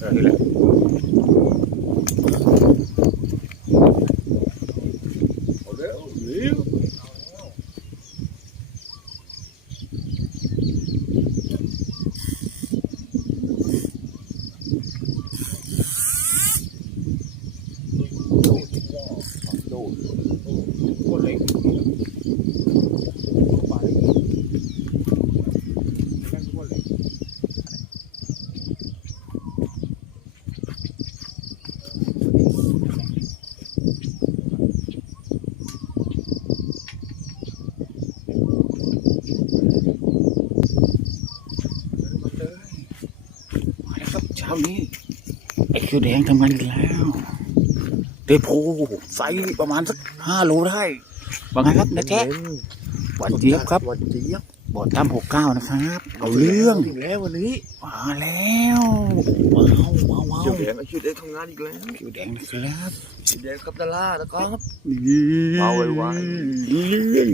นี่แหละเอาเร็วเร็วโดดโคตรเล็กปลาเล็กแม่งโคตรเล็กเช้านี้ไอ้คิวแดงทำงานกันแล้วเตโพไซส์ประมาณสัก5 โลได้ว่าไงครับนะแจ๊ะหวานเจี๊ยบครับหวานเจี๊ยบบ่อตั้ม69นะครับเอาเรื่องถึงแล้ววันนี้มาแล้วว้าวคิวแดงคิวแดงทำงานอีกแล้วคิวแดงนะครับคิวแดงครับดารานะครับมาไวๆเรื่อง